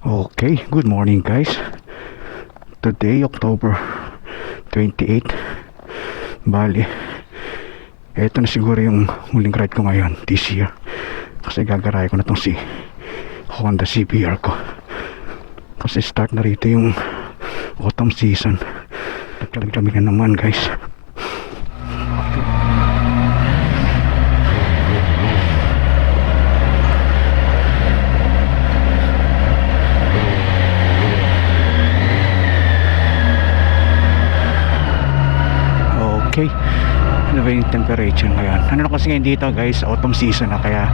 Okay, good morning guys. Today, October 28. Bali, eto na siguro yung huling ride ko ngayon this year. Kasi gagaray ko na tong si Honda CBR ko. Kasi start na rito yung autumn season. Naglamig na naman guys. Okay, ano ba yung temperature ngayon? Ano na kasi ngayon dito guys, autumn season na, kaya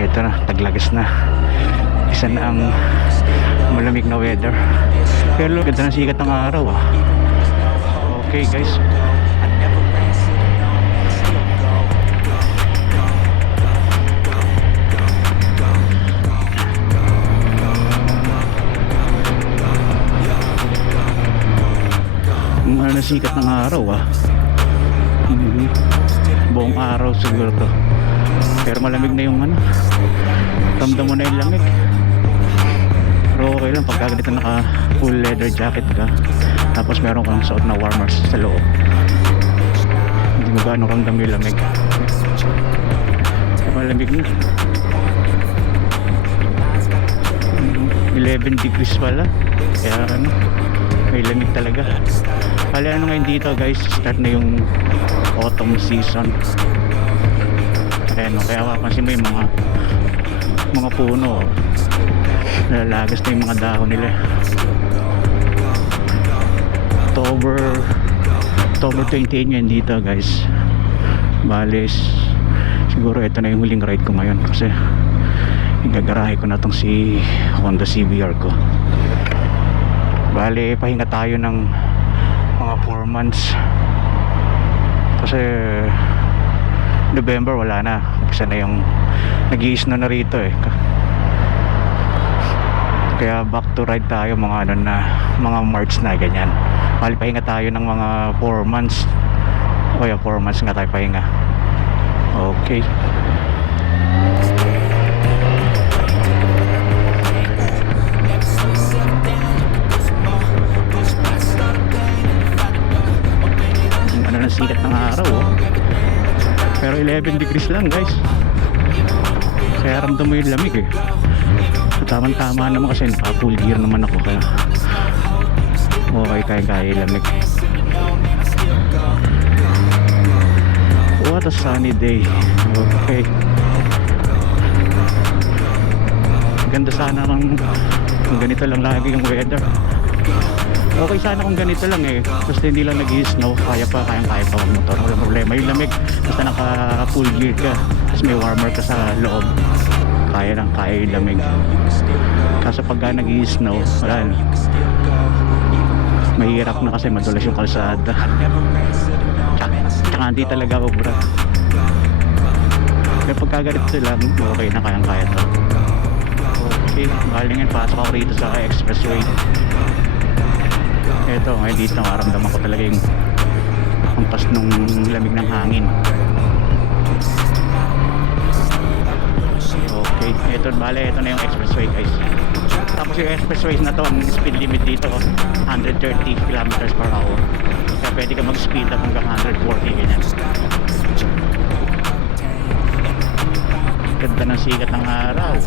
eto na, taglagas na. Isa na ang malamig na weather. Pero ganda ng sikat ng araw ah. Okay guys, ang sikat ng araw ah. Buong araw siguro to. Pero malamig na yung ano, ramdam mo na yung lamig. Pero okay lang pagka ganito naka full leather jacket ka, tapos meron kang suot na warmers sa loob, hindi mo gaano ramdam yung lamig. Malamig na, 11 degrees pala, kaya ano, may lamig talaga. Kaya ano ngayon dito guys, start na yung autumn season. Ayan, kaya mapansin mo yung mga puno, nalalagas na yung mga dahon nila. October 28 ngayon dito guys. Balis, siguro ito na yung huling ride ko ngayon kasi igagarahe ko na tong si Honda CBR ko. Bali, pahinga tayo ng mga 4 months kasi November wala na, kasi na yung nag-i-snow na rito eh, kaya back to ride tayo mga ano na, mga March na ganyan. Bali, pahinga tayo ng mga 4 months. O yeah, 4 months nga tayo pahinga. Okay, sikat ng araw oh. Pero 11 degrees lang guys, kaya ramdam mo yung lamig eh. Tamang tama naman kasi naka full gear naman ako, kaya okay, kaya yung lamig. What a sunny day. Okay, ganda sana kung ganito lang lagi yung weather. Okay sana kung ganito lang eh, basta hindi lang nag-i-snow, kaya pa mag-motor, walang problema yung lamig. Basta naka full gear ka, tapos may warmer ka sa loob, kaya yung lamig. Kaso pagka nag-i-snow, wala na, mahirap na kasi madulas yung kalsada. Tsaka hindi talaga ubra. Kaya pagka ganito lang, okay na, kaya to. Okay, galing nga, pasok ako rito sa expressway. Eto, ngayon dito nakaramdaman ko talaga yung hampas nung lamig ng hangin. Okay, eto na yung expressway guys. Tapos yung expressway na to, ang speed limit dito 130 km/h. Kaya pwede ka mag-speed up hanggang 140 ganyan. Ganda ng sikat ng araw.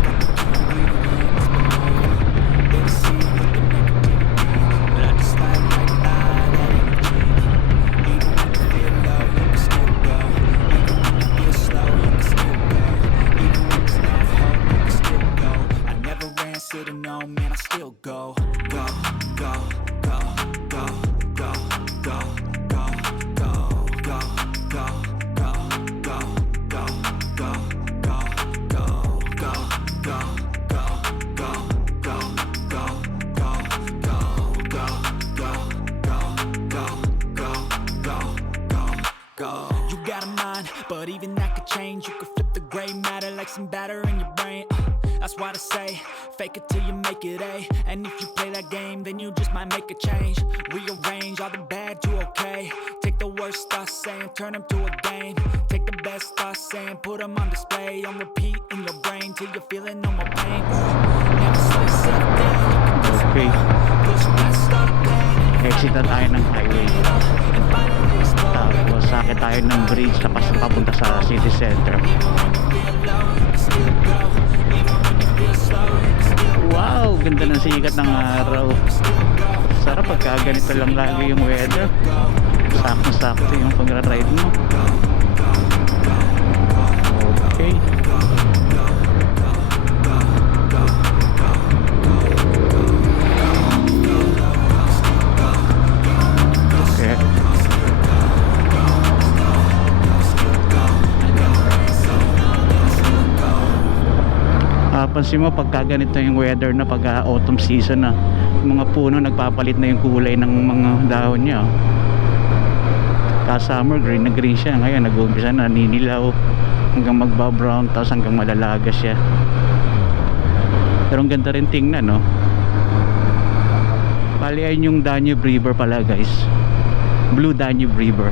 You got a mind, but even that could change. You could flip the gray matter like some batter in your brain. That's why I say, fake it till you make it A. And if you play that game, then you just might make a change. Rearrange all the bad to okay. Take the worst thoughts saying, turn them to a game. Take the best thoughts saying, put them on display. On repeat in your brain till you're feeling no more pain. Never slow yourself down. Okay. Exit na tayo ng highway. Tapos sakit tayo ng bridge tapos papunta sa city center. Wow, ganda ng sikat ng araw. Sarap pagka ganito lang lagi yung weather. Sakto-sakto yung pag-ride mo. Okay. Okay. Pansin mo pagka ganito yung weather na pagka autumn season na, yung mga puno nagpapalit na yung kulay ng mga dahon niya. Summer green na green siya, ngayon nag-uumpisa na ninilaw hanggang magba-brown tapos hanggang malalaga siya. Pero ang ganda rin tingnan, no? Bali ayun yung Danube River pala, guys. Blue Danube River.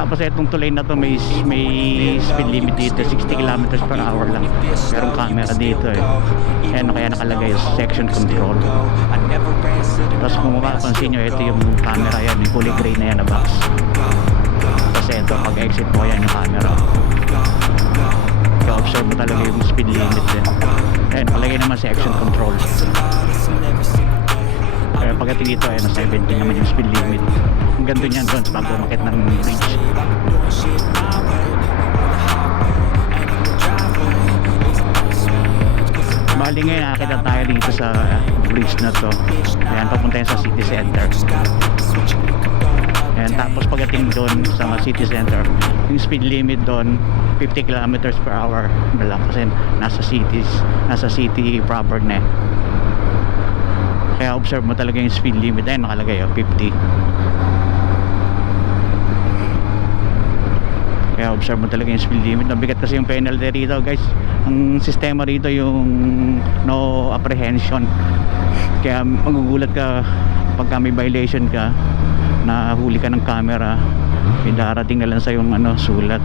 Tapos itong tulay na to may speed limit dito, 60 km per hour lang. Merong camera dito eh. Ayan, kaya nakalagay section control. Tapos kung mapapansin nyo, ito yung camera yan, yung kulay gray na yan na box. Tapos ito, pag exit mo yan yung camera. Kaya observe mo talaga yung speed limit din. Ayan, nakalagay naman section control. Kaya pagdating dito, ayan, 70 naman yung speed limit. Ang ganda niyan doon sa pag-umakit ng bridge. Bali ngayon, nakakita tayo dito sa bridge na to. Ayan, papunta yan sa city center. Ayan, tapos pagdating doon sa city center, yung speed limit doon 50 km per hour na lang kasi nasa city proper na. Kaya observe mo talaga yung speed limit. Ayan, nakalagay 50. Kaya observe mo talaga yung speed limit. Nabigat kasi yung penalty rito, guys. Ang sistema rito yung no apprehension. Kaya magugulat ka pagka may violation ka, nahuli ka ng camera, may darating na lang sa yung sulat.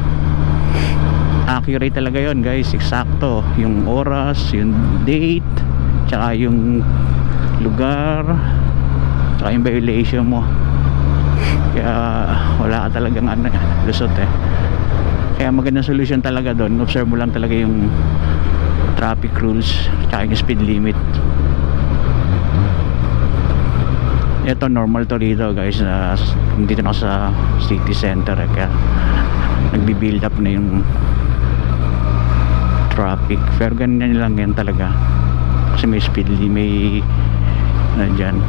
Accurate talaga yon, guys. Eksakto yung oras, yung date, tsaka yung lugar, tsaka yung violation mo. Kaya wala ka talagang lusot eh. Kaya magandang solution talaga doon, observe mo lang talaga yung traffic rules tsaka yung speed limit. Ito normal to rito, guys, dito na sa city center kaya nagbi-build up na yung traffic. Pero ganyan lang yan talaga kasi may speed limit, may dyan.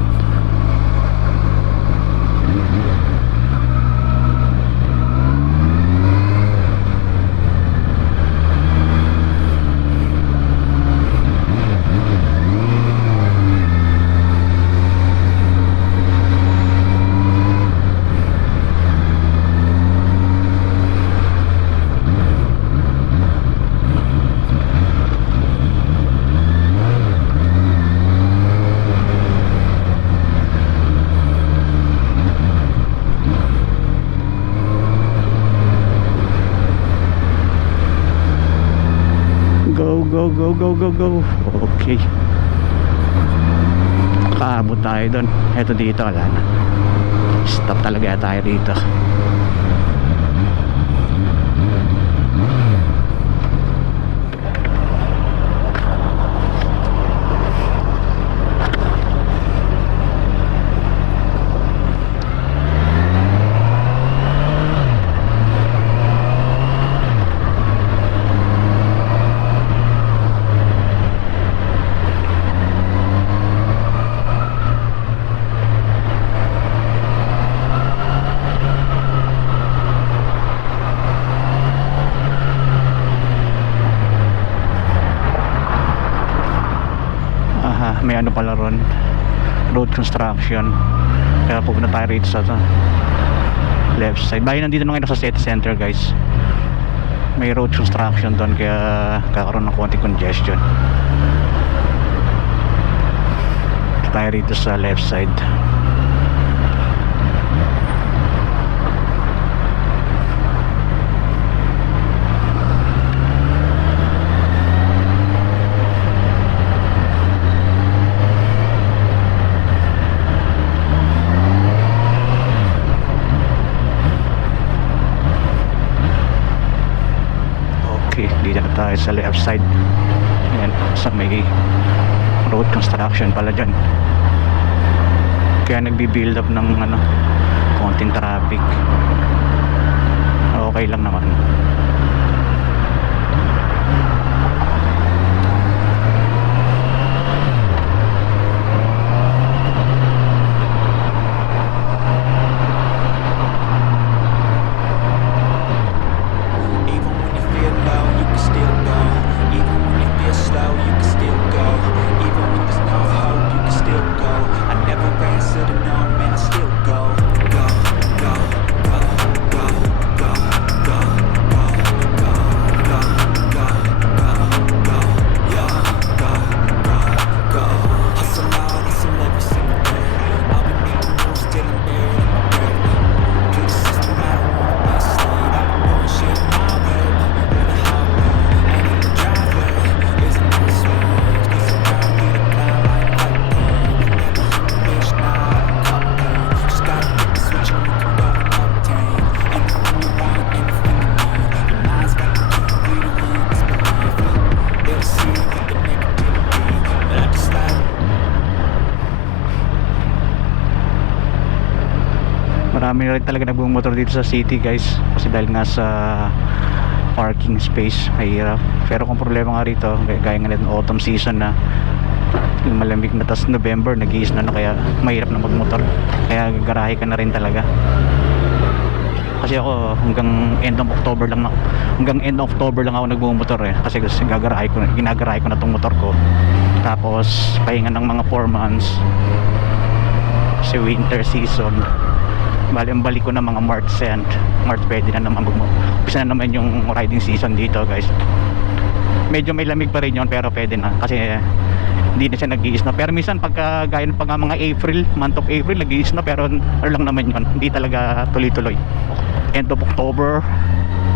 Go. Okay. Kaabot tayo doon. Eto dito, wala na. Stop talaga tayo dito. May ano pala ron, road construction, kaya pupunta tayo rito sa left side. Bahay nandito na ngayon sa city center, guys. May road construction doon kaya kakaroon ng konti congestion. Tayo rito sa left side. tayo sa left side. Ayan, sa may road construction pala dyan. Kaya nagbi-build up ng konting traffic. Okay lang naman. Even when you feel low, you can still go. Even when you feel slow, you can still go. Even when there's no hope, you can still go. I never answer to no, man, I still go. Go, go, go, go, go, go, go, go, go, go, go, go, yeah, go, go, go. Hustle hard, hustle every single day. I'll be making moves till I'm buried in my grave. To the system, I don't wanna be a slave. I've been doing shit my way, with a hard road, and in the driveway is a nice range. 'Cause I'm down through the climb, I ain't like pain. Never hit the bitch, nah, I don't complain. Just gotta hit the switch and you can go and obtain anything you want, anything you need. Your mind's got the key ingredient, it's belief. They'll see with the negativity, but I just like. Marami na rin talaga nagbumotor dito sa city, guys, kasi dahil nga sa parking space mahirap. Pero kung problema nga rito, gaya nga nito autumn season na, yung malamig na, tas November nag-iis na, kaya mahirap na magmotor, kaya garahe ka na rin talaga. Kasi ako hanggang end of October lang ako nagbumotor kasi ginagarahe ko na tong motor ko, tapos pahinga ng mga 4 months kasi winter season. Bali, ang balik ko na mga March pwede na naman umpisa na naman yung riding season dito, guys. Medyo may lamig pa rin yun, pero pwede na kasi hindi na siya nag-i-snow. Pero minsan pagka gaya ng mga month of April nag-i-snow, pero lang naman yun, hindi talaga tuloy-tuloy. End of October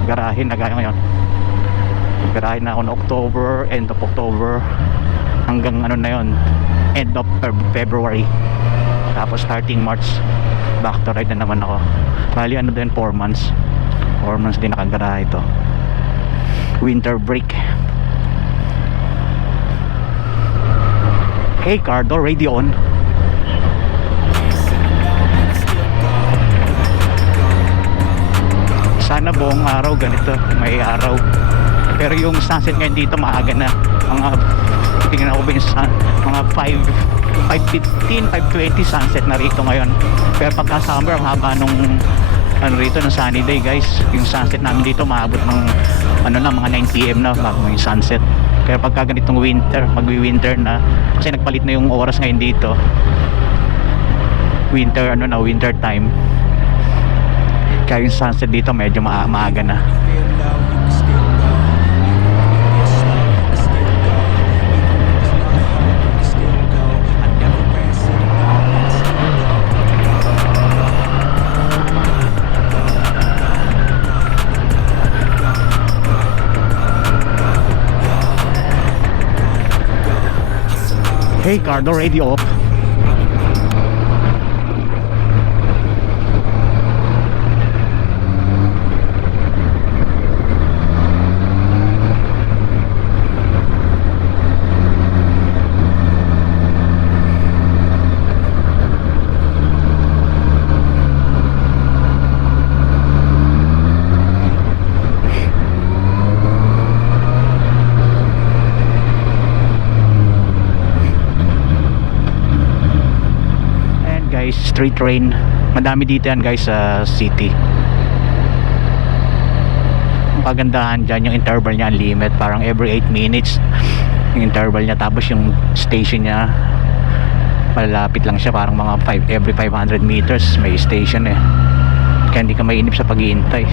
garahe na, gaya ngayon garahe na ako ng October, end of October hanggang na yun, end of February. Tapos starting March back to ride na naman ako. Bali din 4 months din nakagarahe ito. Winter break. Hey Cardo, radio on. Sana buong araw ganito, may araw. Pero yung sunset ngayon dito maaga na. Tingnan ko ba yung mga 5:15, 5:20 sunset na rito ngayon. Pero pagka summer, ang haba nung rito ng sunny day, guys. Yung sunset namin dito maabot ng mga 9 PM na bago yung sunset. Pero pagka ganitong winter, magwi-winter na, kasi nagpalit na yung oras ngayon dito. Winter winter time. Kaya yung sunset dito medyo maaga na. Hey Cardo, radio off. Street train, madami dito yan, guys, sa city. Ang pagandahan dyan, yung interval niya limit, parang every 8 minutes yung interval niya. Tapos yung station niya malapit lang siya, parang mga every 500 meters may station kaya hindi ka mainip sa paghihintay.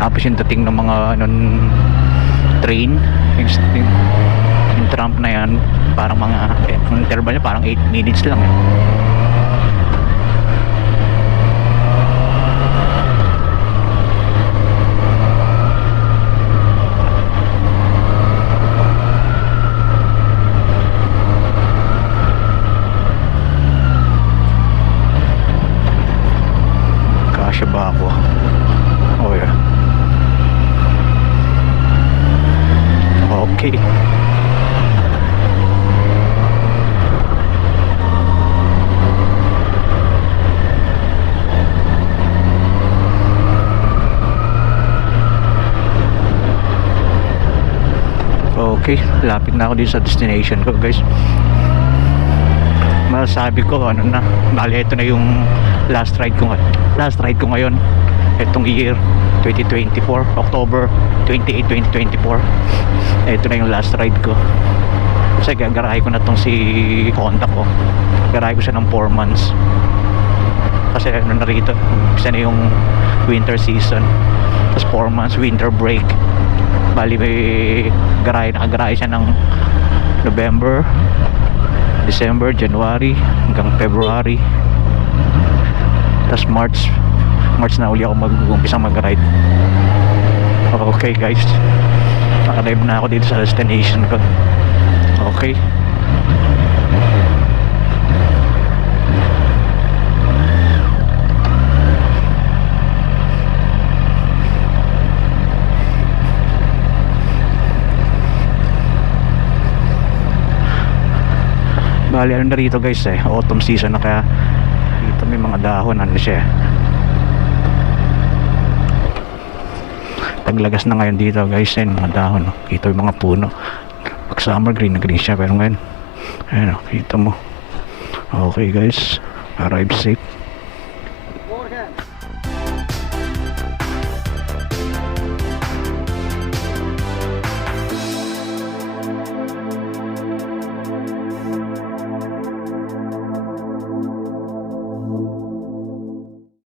Tapos yung dating ng mga train, yung tramp na yan, parang yung interval niya parang 8 minutes lang Kasya ba ako? Oh yeah. Okay. Okay, lapit na ako dito sa destination ko, guys. Masasabi ko ano na, bali ito na yung last ride ko ngayon itong year 2024, October 28, 2024. Ito na yung last ride ko kasi gagarahe ko na tong si Honda ko. Garahe ko siya ng 4 months kasi ano na rito, isa na yung winter season, tapos 4 months winter break. Bali may nakagarahe siya ng November, December, January hanggang February, tapos March na uli ako mag-umpisa mag-ride. Okay guys, nakalive na ako dito sa destination ko. Okay, bali ano na rito guys autumn season na, kaya dito may mga dahon, ano siya, taglagas na ngayon dito guys, mga dahon, kita yung mga puno. Pag summer green na green siya, pero ngayon ayun, kita mo. Okay guys, arrive safe.